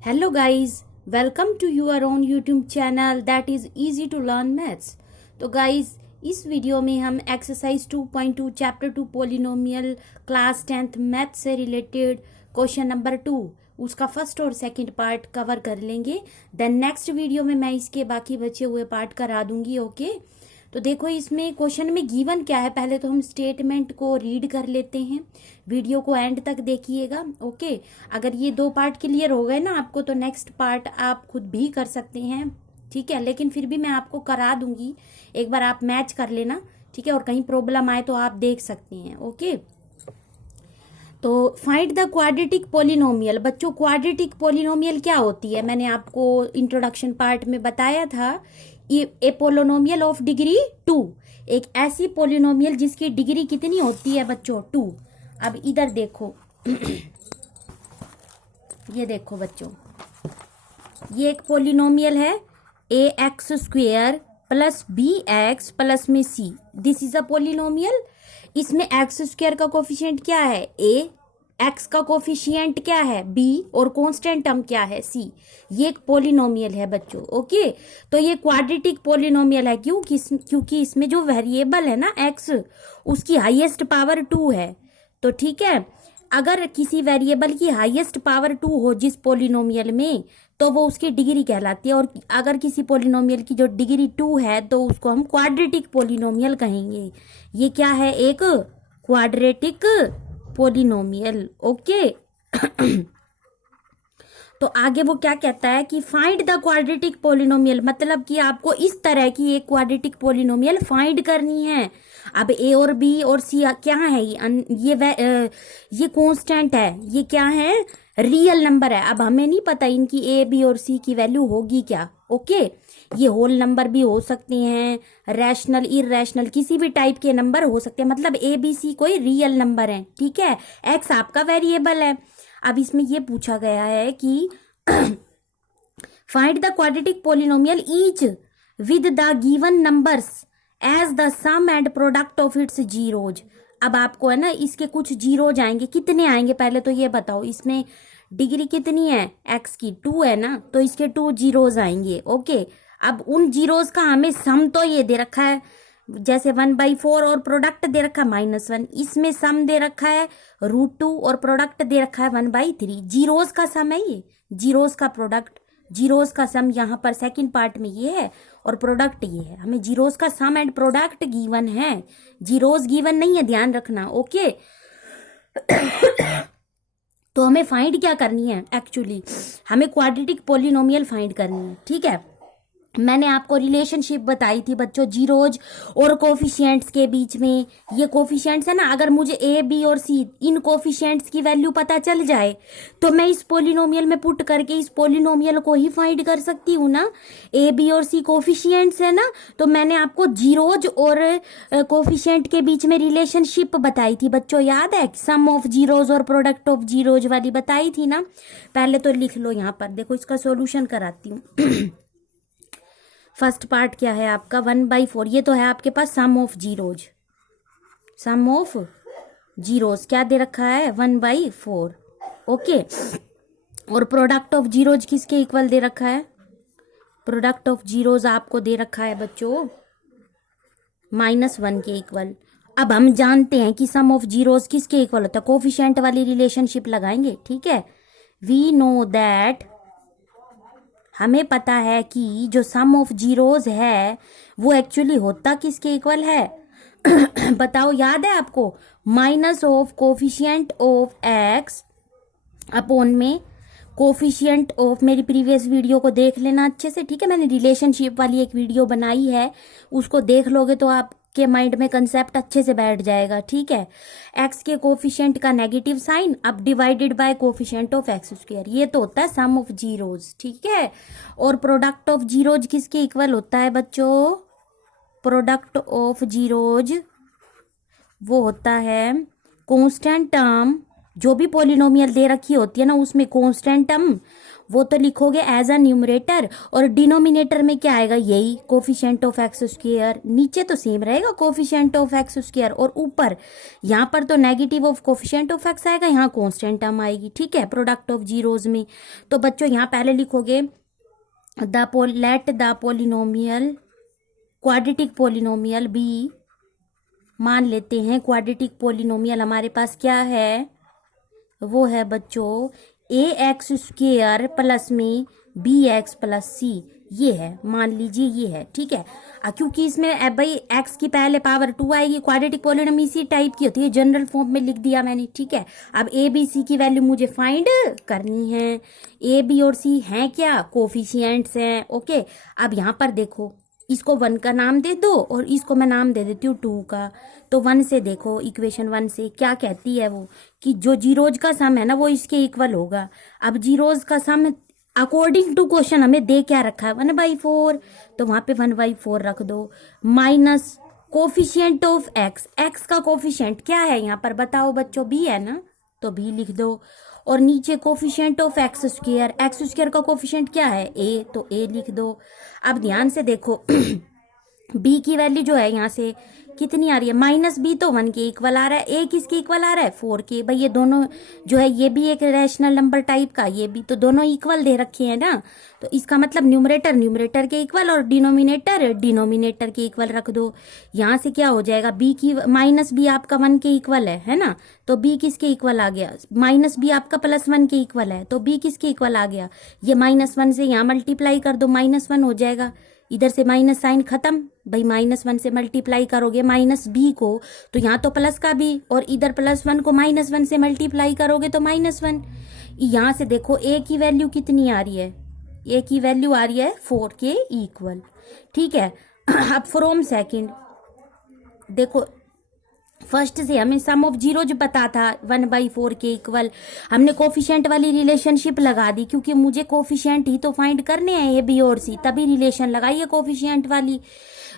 Hello guys, welcome to your own YouTube channel that is easy to learn maths. तो guys, इस video में हम exercise 2.2 chapter 2 polynomial class 10th math से related question number 2 उसका first और second part cover कर लेंगे। Then next video में मैं इसके बाकी बचे हुए पार्ट करा दूंगी। ओके तो देखो इसमें क्वेश्चन में गिवन क्या है, पहले तो हम स्टेटमेंट को रीड कर लेते हैं। वीडियो को एंड तक देखिएगा। ओके अगर ये दो पार्ट क्लियर हो गए ना आपको तो नेक्स्ट पार्ट आप खुद भी कर सकते हैं, ठीक है। लेकिन फिर भी मैं आपको करा दूंगी, एक बार आप मैच कर लेना, ठीक है। और कहीं प्रॉब्लम आए तो आप देख सकते हैं। ओके तो फाइंड द क्वाड्रेटिक पोलिनोमियल। बच्चों क्वाड्रेटिक पोलिनोमियल क्या होती है, मैंने आपको इंट्रोडक्शन पार्ट में बताया था। ए पोलिनोमियल ऑफ डिग्री 2, एक ऐसी पोलिनोमियल जिसकी डिग्री कितनी होती है बच्चों 2। अब इधर देखो ये देखो बच्चों, ये एक पोलिनोमियल है A X square plus B X plus में C. This is a polynomial. इसमें एक्स स्क्वेयर का कोफिशिएंट क्या है ए, एक्स का कोफिशिएंट क्या है बी और कांस्टेंट टर्म क्या है सी। ये एक पोलिनोमियल है बच्चों। ओके तो ये क्वाड्रेटिक पोलिनोमियल है क्योंकि इसमें जो वेरिएबल है ना एक्स, उसकी हाईएस्ट पावर 2 है। तो ठीक है, अगर किसी वेरिएबल की हाईएस्ट पावर 2 हो जिस पोलिनोमियल में तो वो उसकी डिग्री कहलाती है। और अगर किसी पोलिनोमियल की जो डिग्री 2 है तो उसको हम क्वाड्रेटिक पोलिनोमियल कहेंगे। ये क्या है, एक क्वाड्रेटिक पोलिनोमियल। ओके तो आगे वो क्या कहता है कि फाइंड द क्वाड्रेटिक पोलिनोमियल, मतलब कि आपको इस तरह की एक क्वाड्रेटिक पोलिनोमियल फाइंड करनी है। अब ए और बी और सी क्या है, ये कांस्टेंट है, ये क्या है रियल नंबर है। अब हमें नहीं पता इनकी ए बी और सी की वैल्यू होगी क्या। ओके ये होल नंबर भी हो सकते हैं, रैशनल इररैशनल किसी भी टाइप के नंबर हो सकते हैं, मतलब ए बी सी कोई रियल नंबर है, ठीक है। एक्स आपका वेरिएबल है। अब इसमें ये पूछा गया है कि find the quadratic polynomial each with the given numbers as the sum and product of its zeros. अब आपको है ना इसके कुछ जीरोज आएंगे, कितने आएंगे पहले तो ये बताओ। इसमें डिग्री कितनी है एक्स की 2 है ना, तो इसके 2 जीरोज आएंगे। ओके अब उन जीरोज का हमें सम तो ये दे रखा है, जैसे 1/4 और प्रोडक्ट दे रखा है -1। इसमें सम दे रखा है √2 और प्रोडक्ट दे रखा है 1/3। जीरोज का सम है ये, जीरोज का प्रोडक्ट, जीरोज का सम यहाँ पर सेकंड पार्ट में ये है और प्रोडक्ट ये है। हमें जीरोज का सम एंड प्रोडक्ट गिवन है, जीरोज गिवन नहीं है, ध्यान रखना। ओके तो हमें फाइंड क्या करनी है, एक्चुअली हमें क्वाड्रेटिक पोलिनोमियल फाइंड करनी है, ठीक है। मैंने आपको रिलेशनशिप बताई थी बच्चों जीरोज और कोफिशिएंट्स के बीच में। ये कोफिशिएंट्स है ना, अगर मुझे ए बी और सी इन कोफिशिएंट्स की वैल्यू पता चल जाए तो मैं इस पोलिनोमियल में पुट करके इस पोलिनोमियल को ही फाइंड कर सकती हूँ ना। ए बी और सी कोफिशिएंट्स है ना, तो मैंने आपको जीरोज और कोफिशिएंट के बीच में रिलेशनशिप बताई थी बच्चों, याद है। सम ऑफ जीरोज और प्रोडक्ट ऑफ जीरोज वाली बताई थी ना। पहले तो लिख लो यहाँ पर, देखो इसका सोल्यूशन कराती हूँ। फर्स्ट पार्ट क्या है आपका 1/4, ये तो है आपके पास sum of zeros, sum of zeros क्या दे रखा है 1/4। ओके और प्रोडक्ट ऑफ जीरोज किसके इक्वल दे रखा है, प्रोडक्ट ऑफ जीरोज आपको दे रखा है बच्चों -1 के इक्वल। अब हम जानते हैं कि सम ऑफ जीरोज किसके इक्वल होता है, कोफिशिएंट वाली रिलेशनशिप लगाएंगे, ठीक है। वी नो दैट, हमें पता है कि जो सम ऑफ जीरोज है वो एक्चुअली होता किसके इक्वल है बताओ, याद है आपको, minus of coefficient of x upon में कोफिशिएंट ऑफ, मेरी प्रीवियस वीडियो को देख लेना अच्छे से, ठीक है। मैंने रिलेशनशिप वाली एक वीडियो बनाई है, उसको देख लोगे तो आप के माइंड में कंसेप्ट अच्छे से बैठ जाएगा, ठीक है। एक्स के कोफिशिएंट का नेगेटिव साइन, अब divided by coefficient of x square, ये तो होता है सम ऑफ जीरोज, ठीक है। और प्रोडक्ट ऑफ जीरोज किसके इक्वल होता है बच्चों, प्रोडक्ट ऑफ जीरोज वो होता है कांस्टेंट टर्म जो भी पोलिनोमियल दे रखी होती है ना उसमें कांस्टेंट टर्म वो तो लिखोगे एज अ न्यूमरेटर, और डिनोमिनेटर में क्या आएगा, यही कोफिशिएंट ऑफ एक्स स्क्वायर। नीचे तो सेम रहेगा कोफिशिएंट ऑफ एक्स स्क्वायर, और ऊपर यहाँ पर तो negative of coefficient of x आएगा, यहाँ कांस्टेंट टर्म आएगी। ठीक है, प्रोडक्ट ऑफ जीरोज में। तो बच्चों यहाँ पहले लिखोगे let the polynomial quadratic polynomial be, मान लेते हैं क्वाड्रेटिक पोलिनोमियल हमारे पास क्या है, वो है बच्चों ए एक्स स्क्वेयर प्लस में बी एक्स प्लस सी, ये है, मान लीजिए ये है। ठीक है, क्योंकि इसमें भाई एक्स की पहले पावर 2 आएगी, क्वाड्रेटिक पोलिनोमियल इसी टाइप की होती है, जनरल फॉर्म में लिख दिया मैंने। ठीक है, अब ए बी सी की वैल्यू मुझे फाइंड करनी है। ए बी और सी हैं क्या, कोफिशिएंट्स हैं। ओके, अब यहाँ पर देखो, इसको 1 का नाम दे दो और इसको मैं नाम दे देती हूँ 2 का। तो 1 से देखो, इक्वेशन 1 से क्या कहती है वो, कि जो जीरोज का सम है ना वो इसके इक्वल होगा। अब जीरोज का सम अकॉर्डिंग टू क्वेश्चन हमें दे क्या रखा है, 1/4, तो वहां पे 1/4 रख दो, minus coefficient of x, x का कोफिशिएंट क्या है यहाँ पर बताओ बच्चों, बी है ना, तो बी लिख दो, और नीचे कोफिशिएंट ऑफ एक्स स्क्वायर का कोफिशिएंट क्या है, ए, तो ए लिख दो। अब ध्यान से देखो बी की वैल्यू जो है यहाँ से कितनी आ रही है, माइनस बी, तो 1 के इक्वल आ रहा है, ए किसके इक्वल आ रहा है, 4 के। भाई ये दोनों जो है ये भी एक रैशनल नंबर टाइप का, ये भी, तो दोनों इक्वल दे रखे हैं ना, तो इसका मतलब न्यूमरेटर के इक्वल और डिनोमिनेटर के इक्वल रख दो। यहाँ से क्या हो जाएगा, बी की माइनस बी आपका 1 के इक्वल है ना, तो बी किसके इक्वल आ गया, माइनस बी आपका +1 के इक्वल है, तो बी किसके इक्वल आ गया, ये -1 से यहाँ मल्टीप्लाई कर दो, -1 हो जाएगा, इधर से माइनस साइन खत्म। भाई -1 से मल्टीप्लाई करोगे माइनस बी को, तो यहाँ तो प्लस का बी, और इधर +1 को -1 से मल्टीप्लाई करोगे तो -1। यहाँ से देखो ए की वैल्यू कितनी आ रही है, ए की वैल्यू आ रही है 4 के इक्वल। ठीक है, अब फ्रॉम सेकंड देखो, फर्स्ट से हमें सम ऑफ जीरो जो पता था 1/4 के इक्वल, हमने कोफिशिएंट वाली रिलेशनशिप लगा दी, क्योंकि मुझे कोफिशिएंट ही तो फाइंड करने हैं ए बी और सी, तभी रिलेशन लगाई है कोफिशिएंट वाली।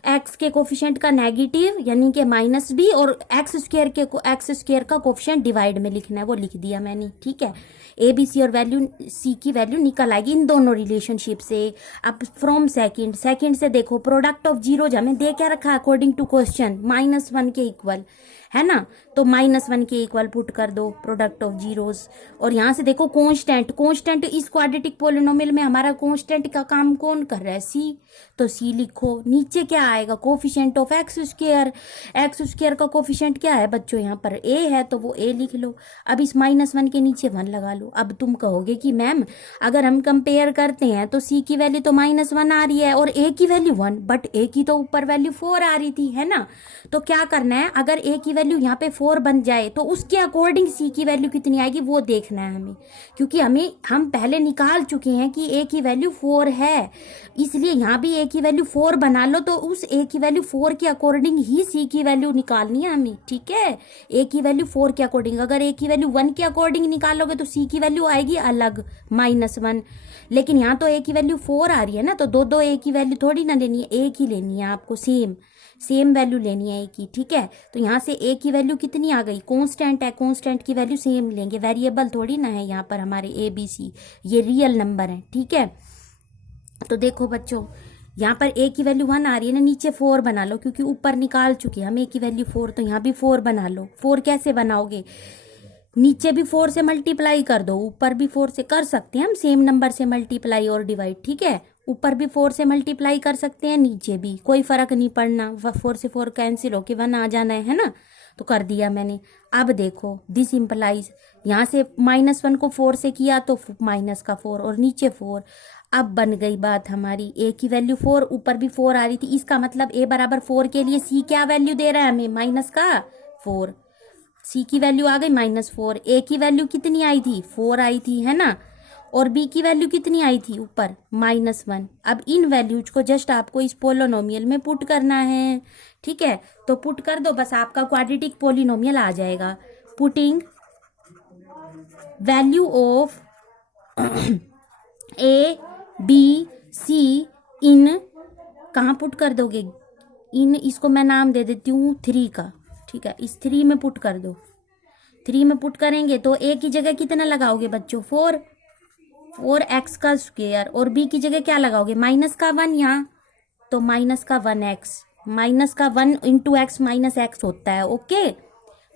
एक्स के कोफिशिएंट का नेगेटिव यानी कि -b, और एक्स स्क्वायर का कोफिशिएंट डिवाइड में लिखना है, वो लिख दिया मैंने। ठीक है, ए बी सी और वैल्यू सी की वैल्यू निकल आएगी इन दोनों रिलेशनशिप से। अब फ्रॉम सेकंड से देखो, प्रोडक्ट ऑफ जीरोज हमें दे क्या रखा अकॉर्डिंग टू क्वेश्चन, -1 के इक्वल है ना, तो -1 के इक्वल पुट कर दो प्रोडक्ट ऑफ जीरोज। और यहाँ से देखो कांस्टेंट इस क्वाड्रेटिक पोलिनोमियल में हमारा कांस्टेंट का काम कौन कर रहा है, सी, तो सी लिखो। नीचे क्या आएगा, कोफिशिएंट ऑफ एक्स स्क्वायर का कोफिशिएंट क्या है बच्चों, यहाँ पर ए है, तो वो ए लिख लो। अब इस -1 के नीचे 1 लगा लो। अब तुम कहोगे कि मैम अगर हम कंपेयर करते हैं तो सी की वैल्यू तो -1 आ रही है और ए की वैल्यू 1, बट ए की तो ऊपर वैल्यू 4 आ रही थी, है ना, तो क्या करना है, अगर ए की वैल्यू यहाँ पे 4 बन जाए तो उसके अकॉर्डिंग सी की वैल्यू कितनी आएगी वो देखना है हमें, क्योंकि हम पहले निकाल चुके हैं कि ए की वैल्यू 4 है, इसलिए यहाँ भी ए की वैल्यू 4 बना लो, तो उस ए की वैल्यू 4 के अकॉर्डिंग ही सी की वैल्यू निकालनी है हमें। ठीक है, ए की वैल्यू 4 के अकॉर्डिंग, अगर ए की वैल्यू 1 के अकॉर्डिंग निकालोगे तो सी की वैल्यू आएगी अलग -1, लेकिन यहाँ तो ए की वैल्यू 4 आ रही है ना, तो दो ए की वैल्यू थोड़ी ना लेनी है, एक ही लेनी है आपको, सेम वैल्यू लेनी है ए की। ठीक है, तो यहाँ से ए की वैल्यू कितनी आ गई, कांस्टेंट है, कांस्टेंट की वैल्यू सेम लेंगे, वेरिएबल थोड़ी ना है यहाँ पर हमारे ए बी सी, ये रियल नंबर है। ठीक है, तो देखो बच्चों यहाँ पर ए की वैल्यू 1 आ रही है ना, नीचे 4 बना लो, क्योंकि ऊपर निकाल चुके हम ए की वैल्यू 4, तो यहाँ भी 4 बना लो। 4 कैसे बनाओगे, नीचे भी 4 से मल्टीप्लाई कर दो, ऊपर भी 4 से कर सकते हैं हम, सेम नंबर से मल्टीप्लाई और डिवाइड। ठीक है, ऊपर भी 4 से मल्टीप्लाई कर सकते हैं, नीचे भी, कोई फर्क नहीं पड़ना, 4 से 4 कैंसिल होके 1 आ जाना है ना, तो कर दिया मैंने। अब देखो दिस इम्प्लाइज, यहाँ से -1 को 4 से किया तो माइनस का 4 और नीचे 4, अब बन गई बात हमारी, ए की वैल्यू 4, ऊपर भी 4 आ रही थी, इसका मतलब ए बराबर 4 के लिए सी क्या वैल्यू दे रहा है हमें, -4, सी की वैल्यू आ गई -4, ए की वैल्यू कितनी आई थी, 4 आई थी, है ना, और बी की वैल्यू कितनी आई थी ऊपर, -1। अब इन वैल्यूज को जस्ट आपको इस पोलिनोमियल में पुट करना है। ठीक है, तो पुट कर दो, बस आपका क्वाड्रेटिक पोलिनोमियल आ जाएगा। Putting value of A B C in, कहाँ पुट कर दोगे, इन, इसको मैं नाम दे देती हूँ 3 का। ठीक है, इस 3 में पुट कर दो, 3 में पुट करेंगे तो ए की जगह कितना लगाओगे बच्चों, 4x का स्क्वायर, और बी की जगह क्या लगाओगे, माइनस का 1 यहाँ, तो माइनस का 1x, माइनस का 1 इंटू एक्स माइनस एक्स होता है, ओके।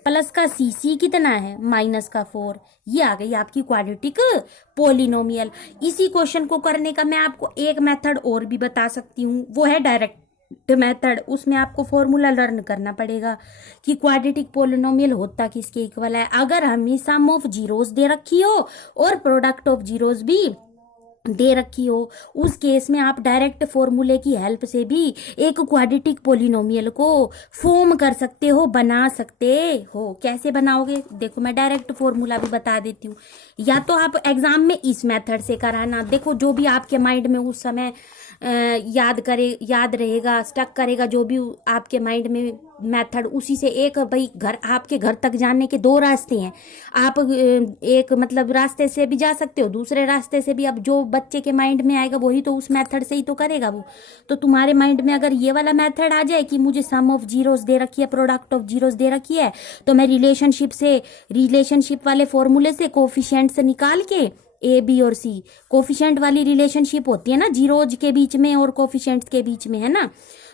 प्लस का सी कितना है, माइनस का 4। ये आ गई आपकी क्वाड्रेटिक पोलिनोमियल। इसी क्वेश्चन को करने का मैं आपको एक मेथड और भी बता सकती हूँ, वो है डायरेक्ट मेथड। उसमें आपको फॉर्मूला लर्न करना पड़ेगा कि क्वाड्रेटिक पोलिनोमियल होता किसके इक्वल है। अगर हमें सम ऑफ जीरोस दे रखी हो और प्रोडक्ट ऑफ जीरोस भी दे रखी हो, उस केस में आप डायरेक्ट फॉर्मूले की हेल्प से भी एक क्वाड्रेटिक पोलिनोमियल को फॉर्म कर सकते हो, बना सकते हो। कैसे बनाओगे, देखो मैं डायरेक्ट फॉर्मूला भी बता देती हूँ, या तो आप एग्जाम में इस मेथड से कराना। देखो जो भी आपके माइंड में उस समय याद रहेगा, स्टक करेगा, जो भी आपके माइंड में मेथड, उसी से एक, भाई घर, आपके घर तक जाने के 2 रास्ते हैं। आप एक मतलब रास्ते से भी जा सकते हो, दूसरे रास्ते से भी। अब जो बच्चे के माइंड में आएगा वही तो उस मेथड से ही तो करेगा वो। तो तुम्हारे माइंड में अगर ये वाला मेथड आ जाए कि मुझे सम ऑफ जीरोस दे रखी है, प्रोडक्ट ऑफ जीरोस दे रखी है, तो मैं रिलेशनशिप वाले फॉर्मूले से कोफिशिएंट से निकाल के ए बी और सी, कोफिशिएंट वाली रिलेशनशिप होती है ना जीरोज के बीच में और कोफिशिएंट्स के बीच में, है ना।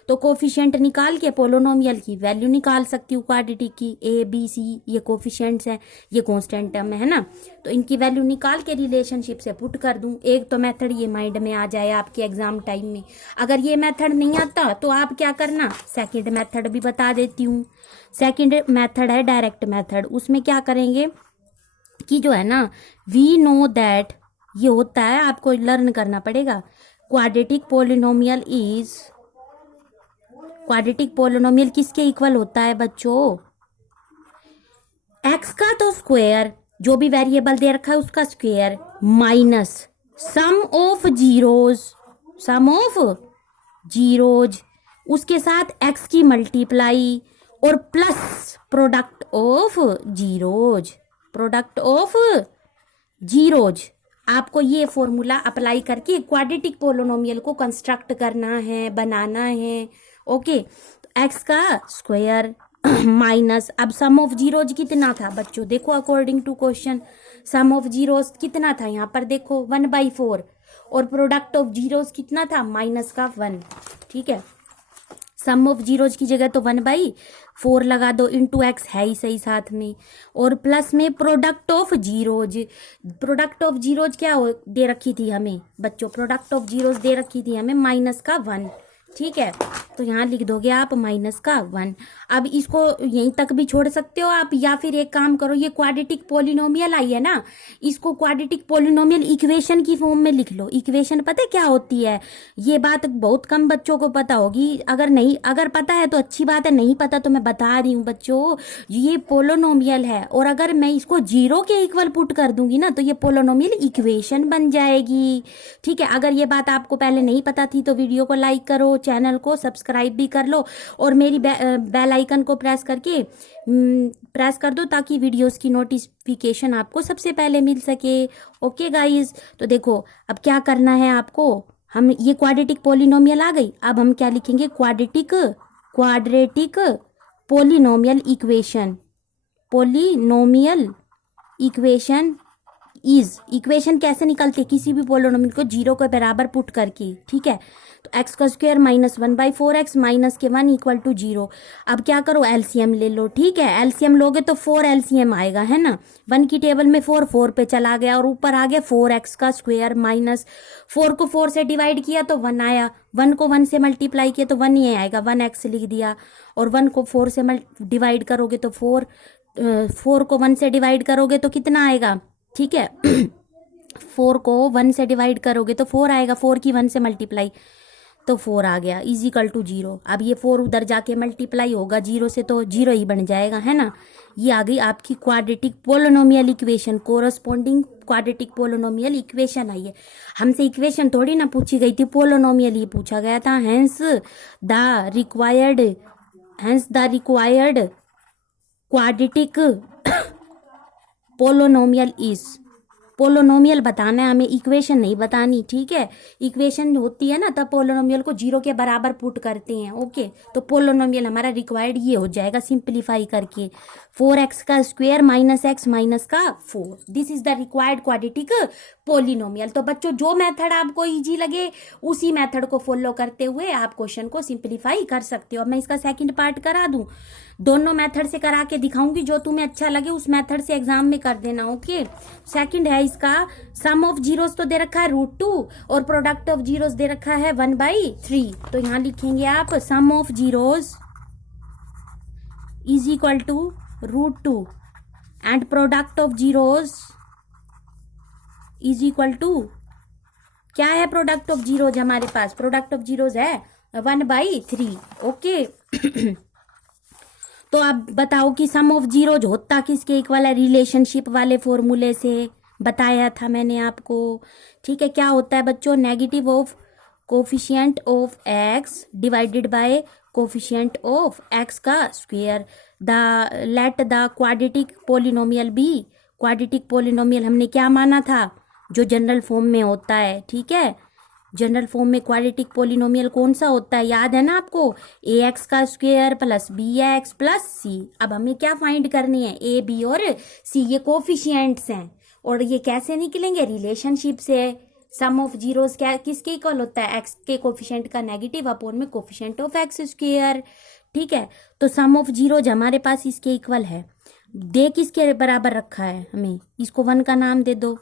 तो कोफिशिएंट निकाल के पोलिनोमियल की वैल्यू निकाल सकती हूँ क्वाड्रेटिक की। ए बी सी ये कोफिशिएंट्स हैं, ये कांस्टेंट टर्म है ना, तो इनकी वैल्यू निकाल के रिलेशनशिप से पुट कर दूं। एक तो मेथड ये माइंड में आ जाए आपके एग्जाम टाइम में। अगर ये मेथड नहीं आता तो आप क्या करना, सेकंड मेथड भी बता देती हूँ। सेकंड मेथड है डायरेक्ट मेथड। उसमें क्या करेंगे कि जो है ना, वी नो दैट, ये होता है, आपको लर्न करना पड़ेगा। क्वाड्रेटिक पोलिनोमियल किसके इक्वल होता है बच्चों, एक्स का तो स्क्वायर, जो भी वेरिएबल दे रखा है उसका square, minus sum of zeros, उसके साथ एक्स की मल्टीप्लाई, और प्लस प्रोडक्ट ऑफ जीरोज। आपको ये फॉर्मूला अप्लाई करके क्वाड्रेटिक पोलिनोमियल को कंस्ट्रक्ट करना है, बनाना है, ओके। तो एक्स का स्क्वायर माइनस, अब सम ऑफ जीरोज कितना था बच्चों, देखो according to question sum of zeros कितना था, यहाँ पर देखो 1/4, और प्रोडक्ट ऑफ जीरोज कितना था, माइनस का 1, ठीक है। सम ऑफ जीरोज की जगह तो 1/4 लगा दो, इंटू एक्स है ही सही साथ में, और प्लस में प्रोडक्ट ऑफ जीरोज क्या दे रखी थी हमें बच्चों, प्रोडक्ट ऑफ जीरोज दे रखी थी हमें माइनस का 1, ठीक है। तो यहाँ लिख दोगे आप माइनस का 1। अब इसको यहीं तक भी छोड़ सकते हो आप, या फिर एक काम करो, ये क्वाड्रेटिक पोलिनोमियल आई है ना, इसको क्वाड्रेटिक पोलिनोमियल इक्वेशन की फॉर्म में लिख लो। इक्वेशन पता है क्या होती है, ये बात बहुत कम बच्चों को पता होगी। अगर पता है तो अच्छी बात है, नहीं पता तो मैं बता रही हूँ बच्चों, ये पोलिनोमियल है, और अगर मैं इसको जीरो के इक्वल पुट कर दूंगी ना तो ये पोलिनोमियल इक्वेशन बन जाएगी, ठीक है। अगर ये बात आपको पहले नहीं पता थी तो वीडियो को लाइक करो, चैनल को सब्सक्राइब भी कर लो, और मेरी बेल आइकन को प्रेस कर दो ताकि वीडियोस की नोटिफिकेशन आपको सबसे पहले मिल सके, ओके गाइस। तो देखो अब क्या करना है आपको, हम ये क्वाड्रेटिक पोलिनोमियल आ गई, अब हम क्या लिखेंगे, क्वाड्रेटिक पोलिनोमियल इक्वेशन इक्वेशन कैसे निकलती है, किसी भी पोलिनोमियल को जीरो के बराबर पुट करके, ठीक है। तो एक्स का स्क्वायर माइनस 1/4x माइनस के 1 इक्वल टू 0। अब क्या करो, एलसीएम ले लो, ठीक है। एलसीएम लोगे तो 4 एलसीएम आएगा, है ना। 1 की टेबल में 4 पे चला गया, और ऊपर आ गया 4x का स्क्वायर माइनस 4 को 4 से डिवाइड किया तो 1 आया, 1 को 1 से मल्टीप्लाई किया तो 1 ही आएगा, 1x लिख दिया। और 1 को 4 से डिवाइड करोगे तो 4 को 1 से डिवाइड करोगे तो कितना आएगा, ठीक है। 4 को 1 से डिवाइड करोगे तो 4 आएगा, 4 की 1 से मल्टीप्लाई तो 4 आ गया, इजिकल टू 0। अब ये 4 उधर जाके मल्टीप्लाई होगा 0 से तो 0 ही बन जाएगा, है ना। ये आ गई आपकी quadratic polynomial equation, corresponding quadratic polynomial equation आई है। हमसे इक्वेशन थोड़ी ना पूछी गई थी, पोलिनोमियल ही पूछा गया था। Hence the required quadratic polynomial is polynomial बताना है हमें, इक्वेशन नहीं बतानी, ठीक है। इक्वेशन होती है ना तब पोलोनोमियल को 0 के बराबर पुट करते हैं, ओके। तो पोलोनोमियल हमारा रिक्वायर्ड ये हो जाएगा सिंप्लीफाई करके, 4x का स्क्वायर माइनस एक्स माइनस का 4, this is the required quadratic polynomial. तो बच्चों जो मेथड आपको इजी लगे उसी मेथड को फॉलो करते हुए आप क्वेश्चन को सिंप्लीफाई कर सकते हो। अब मैं इसका सेकंड पार्ट करा दूं, दोनों मेथड से करा के दिखाऊंगी, जो तुम्हें अच्छा लगे उस मेथड से एग्जाम में कर देना, ओके। सेकंड है इसका, सम ऑफ जीरोस तो दे रखा है √2 और प्रोडक्ट ऑफ जीरोस दे रखा है 1/3। तो यहां लिखेंगे आप sum of zeros is equal to √2 and product of zeros is equal to, क्या है प्रोडक्ट ऑफ जीरोज हमारे पास, प्रोडक्ट ऑफ जीरोज है 1/3, ओके। तो अब बताओ कि सम ऑफ जीरोज होता किसके इक्वल है, रिलेशनशिप वाले फॉर्मूले से बताया था मैंने आपको, ठीक है। क्या होता है बच्चों, negative of coefficient of X divided by coefficient of X का square, the let the quadratic polynomial be, quadratic polynomial हमने क्या माना था, जो जनरल फॉर्म में होता है, ठीक है। जनरल फॉर्म में क्वाड्रेटिक पोलिनोमियल कौन सा होता है, याद है ना आपको, ax का square plus bx plus c। अब हमें क्या फाइंड करनी है, a b और c, ये कोफिशिएंट्स हैं और ये कैसे निकलेंगे, रिलेशनशिप से। सम ऑफ जीरोस क्या किसके इक्वल होता है, x के कोफिशिएंट का नेगेटिव अपॉन में कोफिशिएंट ऑफ x स्क्वायर, ठीक है। तो सम ऑफ जीरोज हमारे पास इसके इक्वल है, दे किसके बराबर रखा है हमें, इसको 1 का नाम दे दो,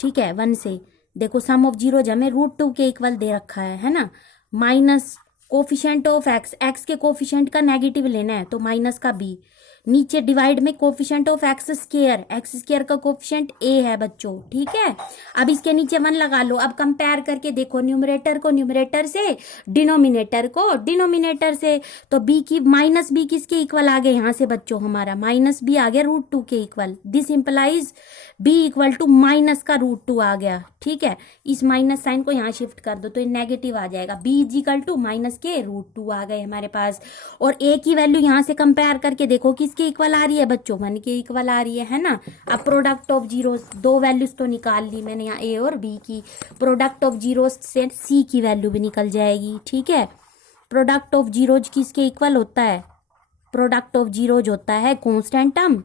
ठीक है। 1 से देखो सम ऑफ जीरोज हमें √2 के इक्वल दे रखा है ना, माइनस कोफिशिएंट ऑफ एक्स के कोफिशिएंट का नेगेटिव लेना है तो माइनस का b, नीचे डिवाइड में कोफिशिएंट ऑफ एक्स स्क्वायर का कोफिशिएंट a है बच्चों, ठीक है। अब इसके नीचे 1 लगा लो, अब कंपेयर करके देखो न्यूमरेटर को न्यूमरेटर से, डिनोमिनेटर को डिनोमिनेटर से, तो b की माइनस b किसके इक्वल आ गए यहाँ से बच्चों, हमारा माइनस b आ गया √2 के equal, this implies b equal to minus का √2 आ गया, ठीक है। इस माइनस साइन को यहाँ शिफ्ट कर दो तो ये नेगेटिव आ जाएगा, b is equal to minus के √2 आ गए हमारे पास। और a की वैल्यू यहाँ से कंपेयर करके देखो किसके इक्वल आ रही है बच्चों, 1 के इक्वल आ रही है ना। अब प्रोडक्ट ऑफ जीरोस, दो वैल्यूज तो निकाल ली मैंने यहाँ a और b की, प्रोडक्ट ऑफ जीरोस से c की वैल्यू भी निकल जाएगी, ठीक है। प्रोडक्ट ऑफ जीरोज किसके इक्वल होता है, प्रोडक्ट ऑफ जीरोज होता है constant term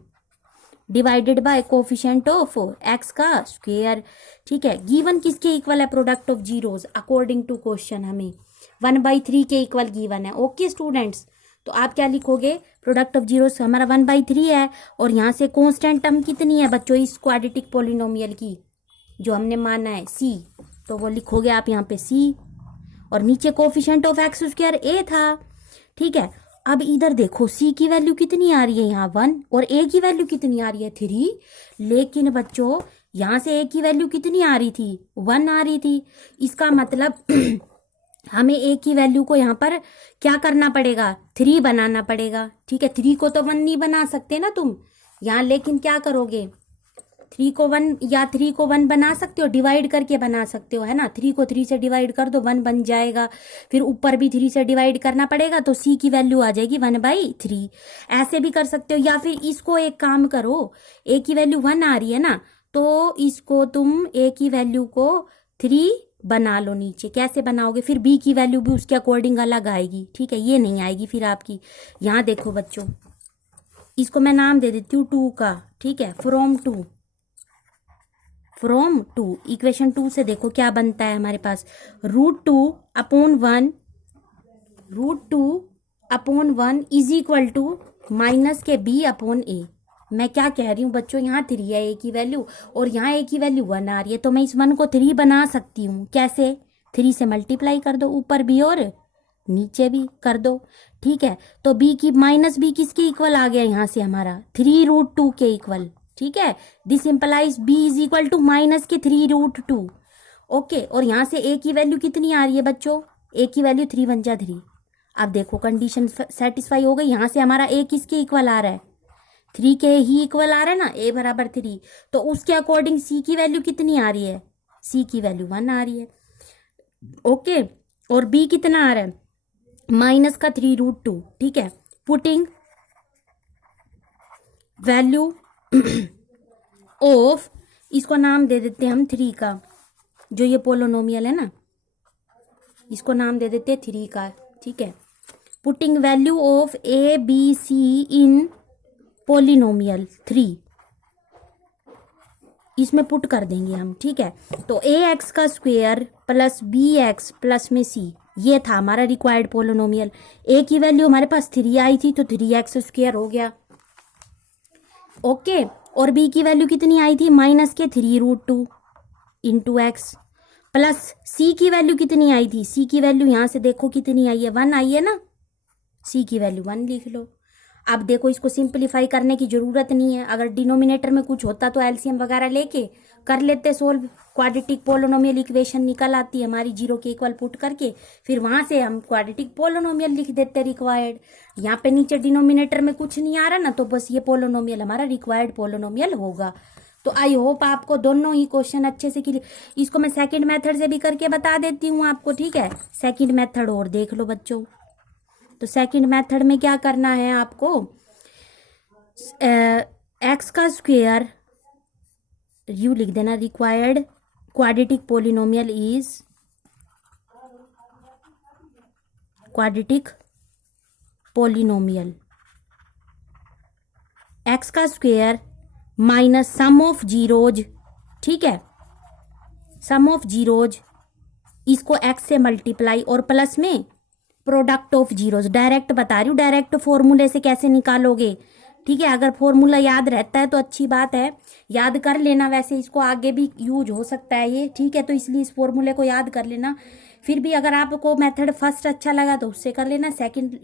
divided by coefficient of X का स्क्वायर, ठीक है। गिवन किसके इक्वल है product of zeros, according to question हमें 1/3 के इक्वल गिवन है, ओके स्टूडेंट्स। तो आप क्या लिखोगे, प्रोडक्ट ऑफ जीरोज हमारा 1/3 है और यहाँ से कांस्टेंट टर्म कितनी है बच्चों इस क्वाड्रेटिक पोलिनोमियल की, जो हमने माना है c, तो वो लिखोगे आप यहाँ पे c, और नीचे coefficient of x square a था, ठीक है। अब इधर देखो c की वैल्यू कितनी आ रही है यहाँ 1 और a की वैल्यू कितनी आ रही है 3, लेकिन बच्चों यहाँ से a की वैल्यू कितनी आ रही थी, 1 आ रही थी। इसका मतलब हमें a की वैल्यू को यहाँ पर क्या करना पड़ेगा, 3 बनाना पड़ेगा, ठीक है। 3 को तो 1 नहीं बना सकते ना तुम यहाँ, लेकिन क्या करोगे, 3 को 1 या 3 को 1 बना सकते हो, डिवाइड करके बना सकते हो, है ना। 3 को 3 से डिवाइड कर दो 1 बन जाएगा, फिर ऊपर भी 3 से डिवाइड करना पड़ेगा तो c की वैल्यू आ जाएगी 1/3। ऐसे भी कर सकते हो, या फिर इसको एक काम करो, a की वैल्यू 1 आ रही है ना, तो इसको तुम a की वैल्यू को 3 बना लो नीचे, कैसे बनाओगे, फिर b की वैल्यू भी उसके अकॉर्डिंग अलग आएगी, ठीक है। ये नहीं आएगी फिर आपकी, यहाँ देखो बच्चों, इसको मैं नाम दे देती हूँ 2 का, ठीक है। फ्रॉम 2 इक्वेशन 2 से देखो क्या बनता है हमारे पास, √2/1 इज इक्वल टू माइनस के b/a। मैं क्या कह रही हूँ बच्चों, यहाँ 3 है a की वैल्यू और यहाँ a की वैल्यू 1 आ रही है, तो मैं इस 1 को 3 बना सकती हूँ, कैसे, 3 से मल्टीप्लाई कर दो, ऊपर भी और नीचे भी कर दो, ठीक है। तो b की माइनस b किसके इक्वल आ गया यहाँ से हमारा 3√2 के इक्वल, ठीक है। This implies b is equal to minus के 3√2, ओके। और यहाँ से a की वैल्यू कितनी आ रही है बच्चों, a की वैल्यू 3 × 3। अब देखो कंडीशन सेटिस्फाई हो गई, यहाँ से हमारा a किसके इक्वल आ रहा है, 3 के ही इक्वल आ रहा है ना, a बराबर 3, तो उसके अकॉर्डिंग c की वैल्यू कितनी आ रही है, c की वैल्यू 1 आ रही है, ओके। और b कितना आ रहा है, माइनस का 3√2, ठीक है। पुटिंग वैल्यू ऑफ इसको नाम दे देते हैं हम 3 का, जो ये पोलिनोमियल है ना, इसको नाम दे देते हैं 3 का, ठीक है। Putting value of A B C in polynomial 3, इसमें पुट कर देंगे हम, ठीक है। तो ए एक्स का square plus B X plus में सी, ये था हमारा रिक्वायर्ड पोलिनोमियल। ए की वैल्यू हमारे पास 3 आई थी तो 3x स्क्वायर हो गया, ओके। और बी की वैल्यू कितनी आई थी, माइनस के 3√2 इंटू एक्स, प्लस सी की वैल्यू कितनी आई थी, सी की वैल्यू यहां से देखो कितनी आई है, 1 आई है ना, सी की वैल्यू 1 लिख लो। अब देखो इसको सिंपलीफाई करने की जरूरत नहीं है, अगर डिनोमिनेटर में कुछ होता तो एलसीएम वगैरह लेके कर लेते सोल्व, क्वाड्रेटिक पोलिनोमियल इक्वेशन निकल आती है हमारी 0 के इक्वल पुट करके, फिर वहां से हम क्वाड्रेटिक पोलिनोमियल लिख देते रिक्वायर्ड। यहाँ पे नीचे डिनोमिनेटर में कुछ नहीं आ रहा ना, तो बस ये पोलिनोमियल हमारा रिक्वायर्ड पोलिनोमियल होगा। तो आई होप आपको दोनों ही क्वेश्चन अच्छे से क्लियर, इसको मैं सेकंड मेथड से भी करके बता देती हूँ आपको, ठीक है। सेकंड मेथड और देख लो बच्चों। तो सेकंड मेथड में क्या करना है आपको, एक्स का स्क्वायर यू लिख देना, required quadratic polynomial is quadratic polynomial X का square minus sum of zeros, ठीक है, सम ऑफ जीरोज, इसको एक्स से मल्टीप्लाई और प्लस में प्रोडक्ट ऑफ जीरोज। डायरेक्ट बता रही हूँ, डायरेक्ट फॉर्मूले से कैसे निकालोगे, ठीक है। अगर फॉर्मूला याद रहता है तो अच्छी बात है, याद कर लेना, वैसे इसको आगे भी यूज हो सकता है ये, ठीक है। तो इसलिए इस फॉर्मूले को याद कर लेना। फिर भी अगर आपको मेथड फर्स्ट अच्छा लगा तो उससे कर लेना, सेकंड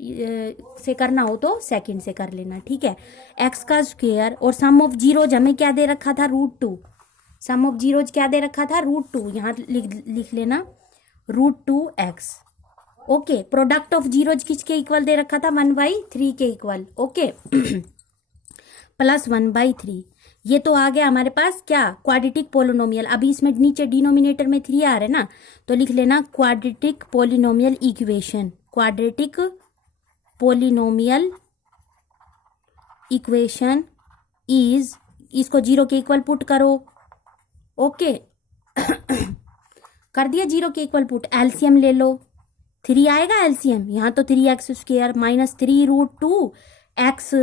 से करना हो तो सेकंड से कर लेना, ठीक है। एक्स का स्क्वायर और सम ऑफ जीरोज हमें क्या दे रखा था, √2, सम ऑफ जीरोज क्या दे रखा था, √2, यहाँ लिख लेना √2x, okay. Product of zeros किसके इक्वल दे रखा था, 1/3 के इक्वल, ओके। प्लस 1/3, ये तो आ गया हमारे पास क्या, क्वाड्रेटिक पोलिनोमियल। अभी इसमें नीचे डिनोमिनेटर में 3 आ रहे ना, तो लिख लेना quadratic polynomial equation, quadratic polynomial equation is, इसको 0 के इक्वल पुट करो, ओके। कर दिया 0 के इक्वल पुट, एलसीएम ले लो, 3 आएगा एलसीएम, यहाँ तो 3x स्क्वायर माइनस 3√2x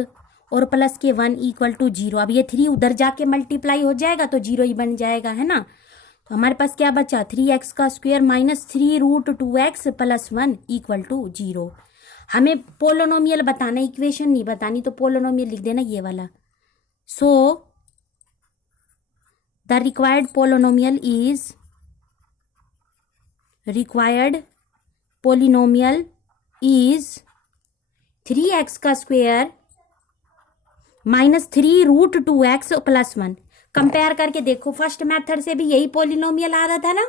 और प्लस के 1 इक्वल टू 0। अब ये 3 उधर जाके मल्टीप्लाई हो जाएगा तो 0 ही बन जाएगा, है ना। तो हमारे पास क्या बचा, 3x का square minus 3√2x plus 1 equal to 0। हमें पोलिनोमियल बताना, इक्वेशन नहीं बतानी, तो पोलिनोमियल लिख देना ये वाला। So the required polynomial is, required polynomial is 3x का square minus 3√2x plus 1। Compare करके देखो, फर्स्ट मेथड से भी यही पोलिनोमियल आ रहा था ना,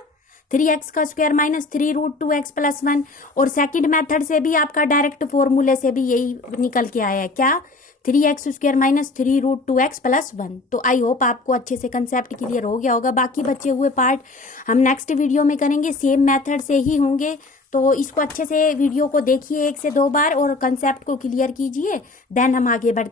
3x का स्क्वायर माइनस 3√2x प्लस 1, और सेकंड मेथड से भी आपका डायरेक्ट फॉर्मूले से भी यही निकल के आया है, क्या, 3x square minus 3√2x plus 1। तो आई होप आपको अच्छे से कंसेप्ट क्लियर हो गया होगा। बाकी बचे हुए पार्ट हम नेक्स्ट वीडियो में करेंगे, सेम मेथड से ही होंगे। तो इसको अच्छे से वीडियो को देखिए 1 से 2 बार और कंसेप्ट को क्लियर कीजिए, देन हम आगे बढ़ते